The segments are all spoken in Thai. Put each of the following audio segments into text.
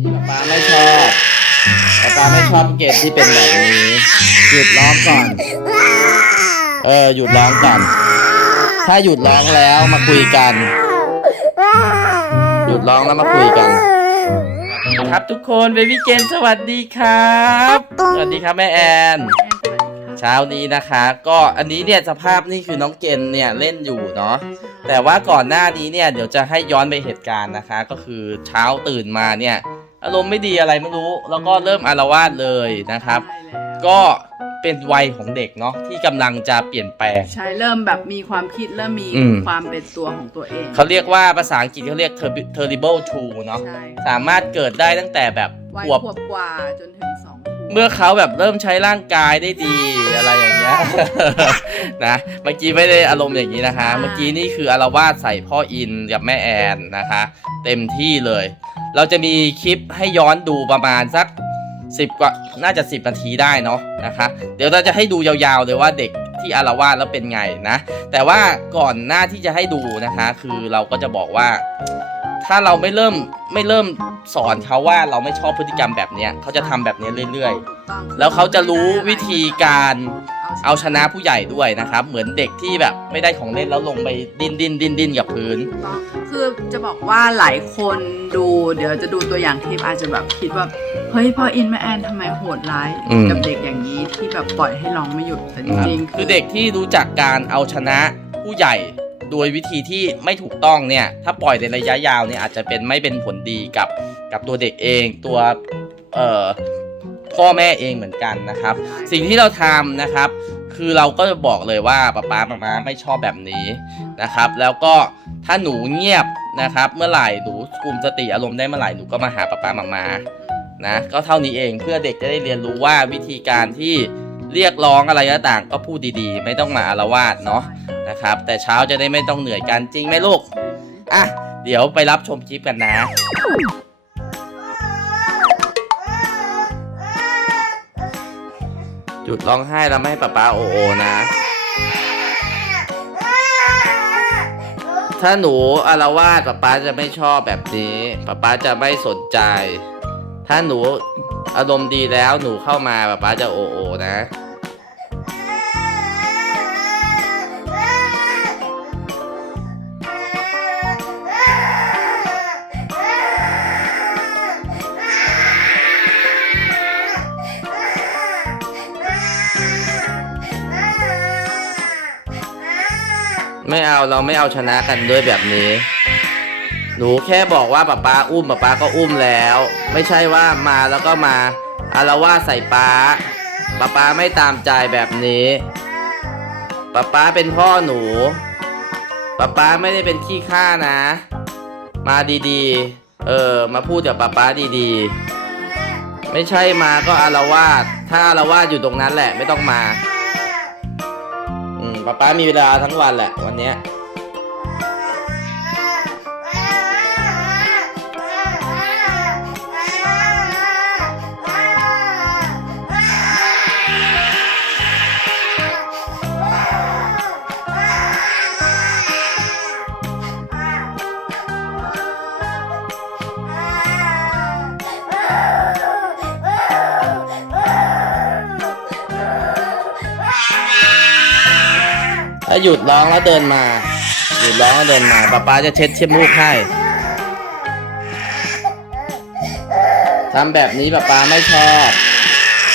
ที่ป๊าไม่ชอบป๊าไม่ชอบเกมที่เป็นแบบนี้ หยุดร้องก่อน เออ หยุดร้องก่อน ถ้าหยุดร้องแล้วมาคุยกัน หยุดร้องแล้วมาคุยกัน ครับทุกคนเบบี้เกนสวัสดีครับ สวัสดีครับแม่แอน เช้านี้นะคะ ก็อันนี้เนี่ยสภาพนี่คือน้องเกนเนี่ยเล่นอยู่เนาะแต่ว่าก่อนหน้านี้เนี่ยเดี๋ยวจะให้ย้อนไปเหตุการณ์นะคะ ก็คือเช้าตื่นมาเนี่ยอารมณ์ไม่ดีอะไรไม่รู้ แล้วก็เริ่มอารวาสเลยนะครับ ก็เป็นวัยของเด็กเนาะที่กำลังจะเปลี่ยนแปลง ใช่เริ่มแบบมีความคิดเริ่มมีอืมความเป็นตัวของตัวเอง เขาเรียกว่าภาษาอังกฤษเขาเรียก terri- terrible two เนาะใช่สามารถเกิดได้ตั้งแต่แบบวัยขวบขวบกว่าจนถึงสองขวบ เมื่อเขาแบบเริ่มใช้ร่างกายได้ดีอะไรอย่างเงี้ยนะเมื่อกี้ไม่ได้อารมณ์อย่างนี้นะคะ เมื่อกี้นี่คืออารวาสใส่พ่ออินกับแม่แอนนะคะ เต็มที่เลย เราจะมีคลิปให้ย้อนดูประมาณสัก10กว่าน่าจะ 10 นาทีได้เนาะนะคะ เดี๋ยวเราจะให้ดูยาวๆเลยว่าเด็กที่อารวาสแล้วเป็นไงนะ แต่ว่าก่อนหน้าที่จะให้ดูนะคะ คือเราก็จะบอกว่า ถ้าเราไม่เริ่มไม่เริ่มสอนเขาว่าเราไม่ชอบพฤติกรรมแบบเนี้ยเขาจะทำแบบเนี้ยเรื่อยถูกต้องๆแล้วเขาจะรู้วิธีการเอาเอาชนะผู้ใหญ่ด้วยนะครับ เหมือนเด็กที่แบบไม่ได้ของเล่นแล้วลงไปดิ้นดิ้นดิ้นดิ้นกับพื้นถูกต้องคือจะบอกว่าหลายคนดู เดี๋ยวจะดูตัวอย่างคลิปอาจจะแบบคิดว่า เฮ้ยพ่ออินแม่แอนทำไมโหดร้ายอืม กับเด็กอย่างนี้ที่แบบปล่อยให้ร้องไม่หยุดแต่จริงๆคือเด็กที่รู้จักการเอาชนะผู้ใหญ่ โดยวิธีที่ไม่ถูกต้องเนี่ยถ้าปล่อยในระยะยาวเนี่ยอาจจะเป็นไม่เป็นผลดีกับกับตัวเด็กเองตัวเอ่อพ่อแม่เองเหมือนกันนะครับ สิ่งที่เราทำนะครับ คือเราก็จะบอกเลยว่าป๊าป๊ามามาไม่ชอบแบบนี้นะครับ แล้วก็ถ้าหนูเงียบนะครับ เมื่อไหร่หนูคุมสติอารมณ์ได้เมื่อไหร่หนูก็มาหาป๊าป๊ามามานะก็เท่านี้เองเพื่อเด็กจะได้เรียนรู้ว่าวิธีการที่ เรียกร้องอะไรต่างก็พูดดีๆ ไม่ต้องมาอารวาสเนาะนะครับ แต่เช้าจะได้ไม่ต้องเหนื่อยกันจริงไหมลูกอะเดี๋ยวไปรับชมคลิปกันนะจุดร้องไห้แล้วไม่ให้ป๊าป๊าโอโอนะ ถ้าหนูอารวาสป๊าป๊าจะไม่ชอบแบบนี้ป๊าป๊าจะไม่สนใจ ถ้าหนูอารมณ์ดีแล้วหนูเข้ามาป๊าป๊าจะโอโอนะ ไม่เอาเราไม่เอาชนะกันด้วยแบบนี้ หนูแค่บอกว่าป๊าป๊าอุ้มป๊าป๊าก็อุ้มแล้ว ไม่ใช่ว่ามาแล้วก็มาอารวาสใส่ป๊าป๊าป๊าไม่ตามใจแบบนี้ป๊าป๊าเป็นพ่อหนูป๊าป๊าไม่ได้เป็นขี้ข้านะ มาดีๆ เออ มาพูดกับป๊าป๊าดีๆ ไม่ใช่มาก็อารวาสถ้าอารวาสอยู่ตรงนั้นแหละไม่ต้องมา อืมป๊าป๊ามีเวลาทั้งวันแหละวันเนี้ย ถ้าหยุดร้องแล้วเดินมา หยุดร้องแล้วเดินมาป๊าป๊าจะเช็ดเช็ดมูกให้ทำแบบนี้ป๊าป๊าไม่ชอบ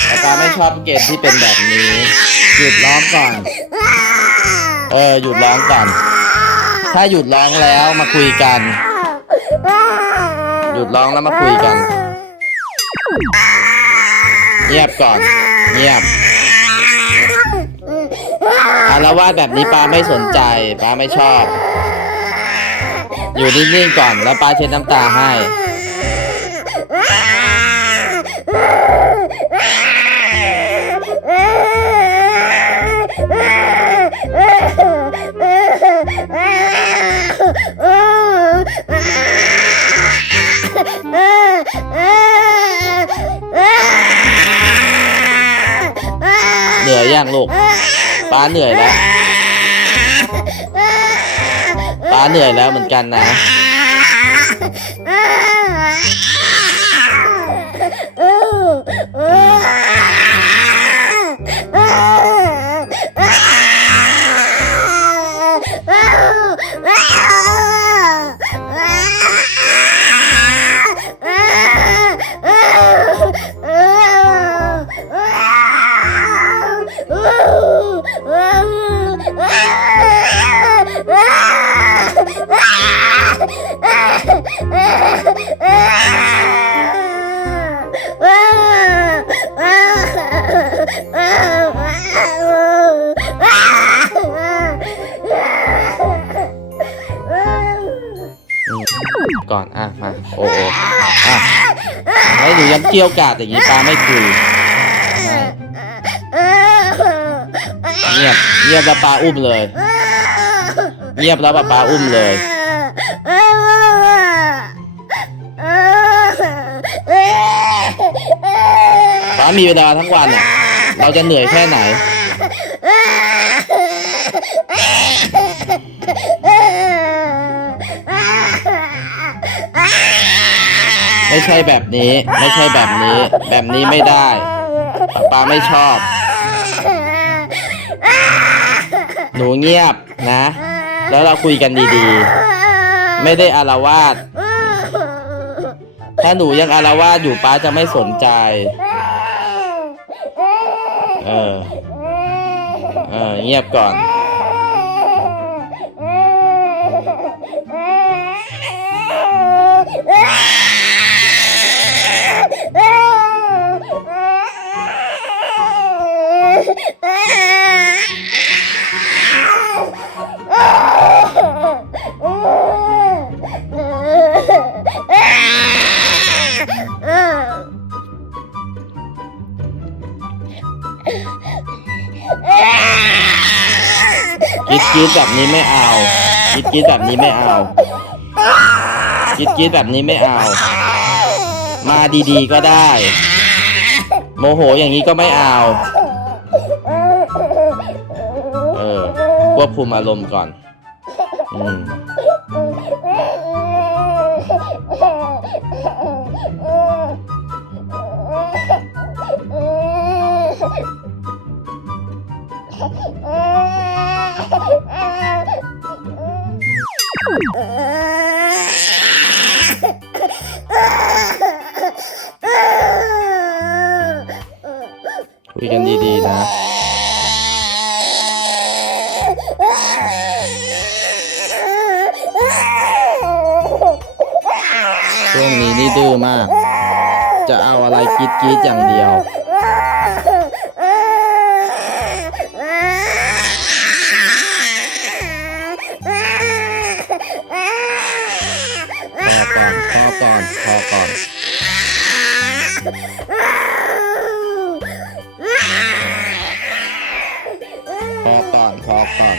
ป๊าป๊าไม่ชอบเกมที่เป็นแบบนี้ หยุดร้องก่อน เออหยุดร้องก่อน ถ้าหยุดร้องแล้วมาคุยกัน หยุดร้องแล้วมาคุยกัน เงียบก่อน เงียบ อารวาสแบบนี้ป้าไม่สนใจป้าไม่ชอบ อยู่นิ่งๆก่อนแล้วป้าเช็ดน้ำตาให้ เหนื่อยยังลูก ป้าเหนื่อยแล้วป้าเหนื่อยแล้วเหมือนกันนะ ก่อนอะมาโอ้โอ้อะให้หนูยังเจียวกาดอย่างนี้ปลาไม่คุยเงียบเงียบแล้วปลาอุ้มเลย เงียบแล้วปลาอุ้มเลย มีเวลาทั้งวันอะ เราจะเหนื่อยแค่ไหน ไม่ใช่แบบนี้ ไม่ใช่แบบนี้ แบบนี้ไม่ได้ป้าป้าไม่ชอบ หนูเงียบนะ แล้วเราคุยกันดีๆ ไม่ได้อารวาสถ้าหนูยังอารวาสอยู่ป้าจะไม่สนใจ เออ เออเงียบก่อน คิดคิดแบบนี้ไม่เอาคิดคิดแบบนี้ไม่เอาคิดคิดแบบนี้ไม่เอา มาดีๆก็ได้ โมโหอย่างนี้ก็ไม่เอา เออควบคุมอารมณ์ก่อน อืม คุยกันดีๆนะ ช่วงนี้นี่ดื้อมาก จะเอาอะไรกรีดกรีดอย่างเดียว ก่อนพอก่อน พอก่อน พอก่อน พอก่อน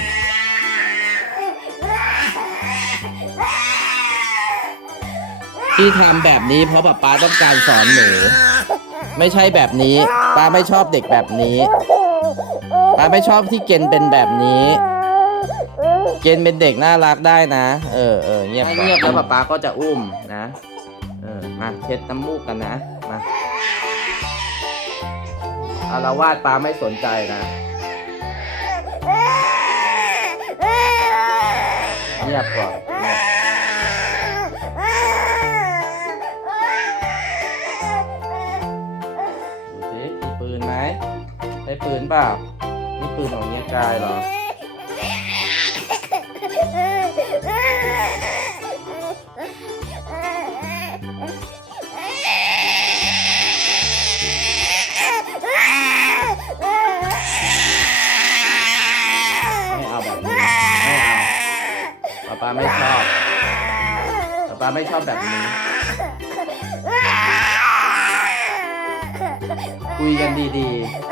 ที่ทำแบบนี้เพราะป๊าป๊าต้องการสอนหนู ไม่ใช่แบบนี้ ป้าไม่ชอบเด็กแบบนี้ ป้าไม่ชอบที่เกณฑ์เป็นแบบนี้ เกณฑ์เป็นเด็กน่ารักได้นะ เออเออเงียบเงียบแล้วป๊าป๊าก็จะอุ้มนะ เออ มาเช็ดน้ำมูกกันนะ มาอารวาสป้าไม่สนใจนะ เงียบก่อนเงียบดูสิมีปืนไหมได้ปืนเปล่านี่ปืนของเงียกายเหรอ ป๊าไม่ชอบแบบนี้ คุยกันดีๆ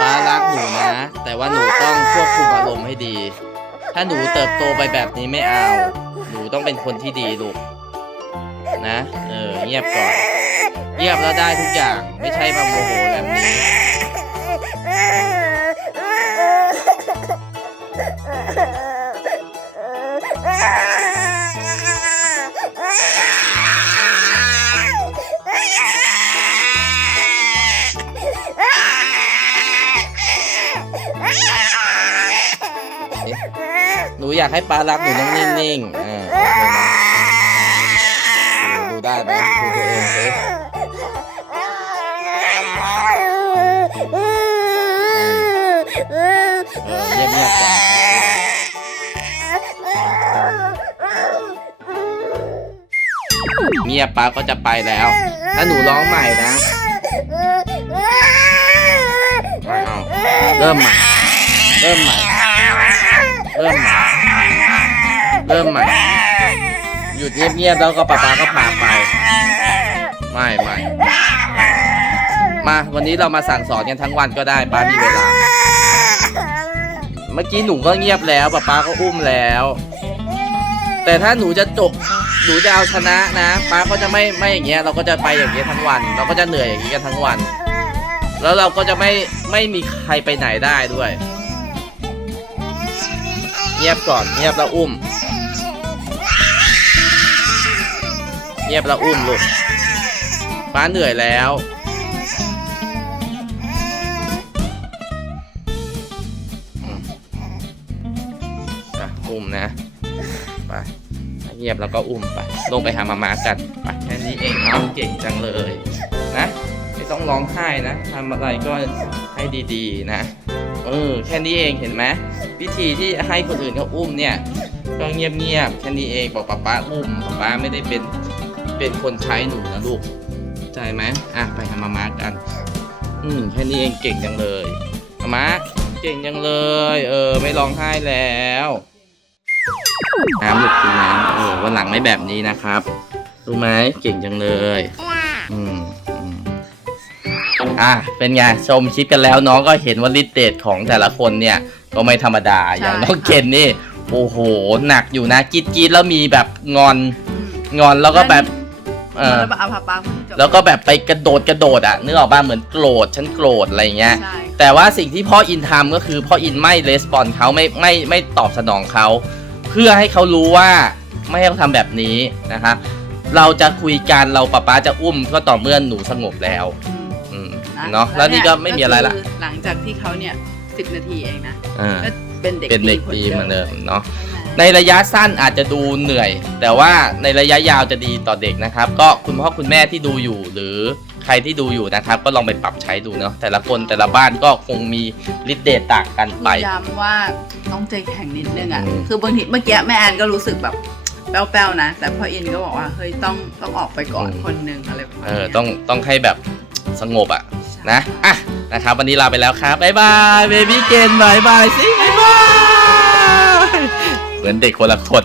ป๊ารักหนูนะ แต่ว่าหนูต้องควบคุมอารมณ์ให้ดี ถ้าหนูเติบโตไปแบบนี้ไม่เอา หนูต้องเป็นคนที่ดีลูก นะ เออ เงียบก่อน เงียบแล้วได้ทุกอย่าง ไม่ใช่มาโมโหแบบนี้ หนูอยากให้ปลารักหนูต้องนิ่งๆอ่า เงียบป้าก็จะไปแล้ว ถ้าหนูร้องใหม่นะไม่เอาเริ่มใหม่ เริ่มใหม่ริ่มใหม่ เริ่มใหม่ หยุดเงียบๆแล้วก็ป๊าป๊าก็พาไป ไม่ไม่มาวันนี้เรามาสั่งสอนกันทั้งวันก็ได้ป้ามีเวลา เมื่อกี้หนูก็เงียบแล้วป๊าป๊าก็อุ้มแล้ว แต่ถ้าหนูจะจบ หนูจะเอาชนะนะป้าก็จะไม่ไม่อย่างเงี้ยเราก็จะไปอย่างเงี้ยทั้งวัน เราก็จะเหนื่อยอย่างงี้กันทั้งวัน แล้วเราก็จะไม่ไม่มีใครไปไหนได้ด้วย เงียบก่อนเงียบแล้วอุ้ม เงียบแล้วอุ้มลูกป้าเหนื่อยแล้วอืมอะอุ้มนะไป งียบแล้วก็อุ้มไป ลงไปหามามากันไปแค่นี้เองเอาเก่งจังเลยนะไม่ต้องร้องไห้นะทำอะไรก็ให้ดีๆนะเออแค่นี้เองเห็นไหมวิธีที่ให้คนอื่นเขาอุ้มเนี่ยก็เงียบๆแค่นี้เองบอกป๊าป๊าอุ้มป๊าป๊าไม่ได้เป็นเป็นคนใช้หนูนะลูกใจไหมอะไปหามามากัน อืมแค่นี้เองเก่งจังเลยมามาเก่งจังเลย เออไม่ร้องไห้แล้ว น้ำหลุดกินน้ำเออวันหลังไม่แบบนี้นะครับ รู้ไหมเก่งจังเลย อืมอืมอะเป็นไงชมคลิปกันแล้วน้องก็เห็นว่าลิตเดตของแต่ละคนเนี่ย ก็ไม่ธรรมดาอย่างน้องเกณฑ์นี่โอ้โหหนักอยู่นะกรีดกรีดแล้วมีแบบงอนอืมงอนแล้วก็แบบเออแล้วแบบเอาพาป้าคนที่จบแล้วก็แบบไปกระโดดกระโดดอะนึกออกป่ะเหมือนโกรธฉันโกรธอะไรเงี้ยใช่แต่ว่าสิ่งที่พ่ออินทำก็คือพ่ออินไม่レスปอนเขาไม่ไม่ไม่ตอบสนองเขาเพื่อให้เขารู้ว่าไม่ให้เขาทำแบบนี้นะคะเราจะคุยกันเราป๊าป๊าจะอุ้มก็ต่อเมื่อหนูสงบแล้ว อืมอืมนะเนาะแล้วนี่ก็ไม่มีอะไรละก็คืหลังจากที่เขาเนี่ยสิบนาทีเองนะอ่า ก็เป็นเด็กเป็นเด็กคดีเหมือนเดิมเนาะใช่ไหมในระยะสั้นอาจจะดูเหนื่อย แต่ว่าในระยะยาวจะดีต่อเด็กนะครับ ก็คุณพ่อคุณแม่ที่ดูอยู่หรือ ใครที่ดูอยู่นะครับ ก็ลองไปปรับใช้ดูเนาะแต่ละคนแต่ละบ้านก็คงมีฤทธิ์เดชต่างกันไป ย้ำว่าต้องใจแข็งนิดนึงอะ อืม คือบางทีเมื่อกี้แม่แอนก็รู้สึกแบบแป้วๆนะ แต่พออินก็บอกว่าเฮ้ยต้องต้องออกไปก่อนคนหนึ่งอะไรประมาณเออนี้ยต้องต้องให้แบบสงบอะใช่นะอะนะครับ วันนี้ลาไปแล้วครับบ๊ายบายเบบี้เกนบายบายสิบ๊ายบาย เหมือนเด็กคนละคน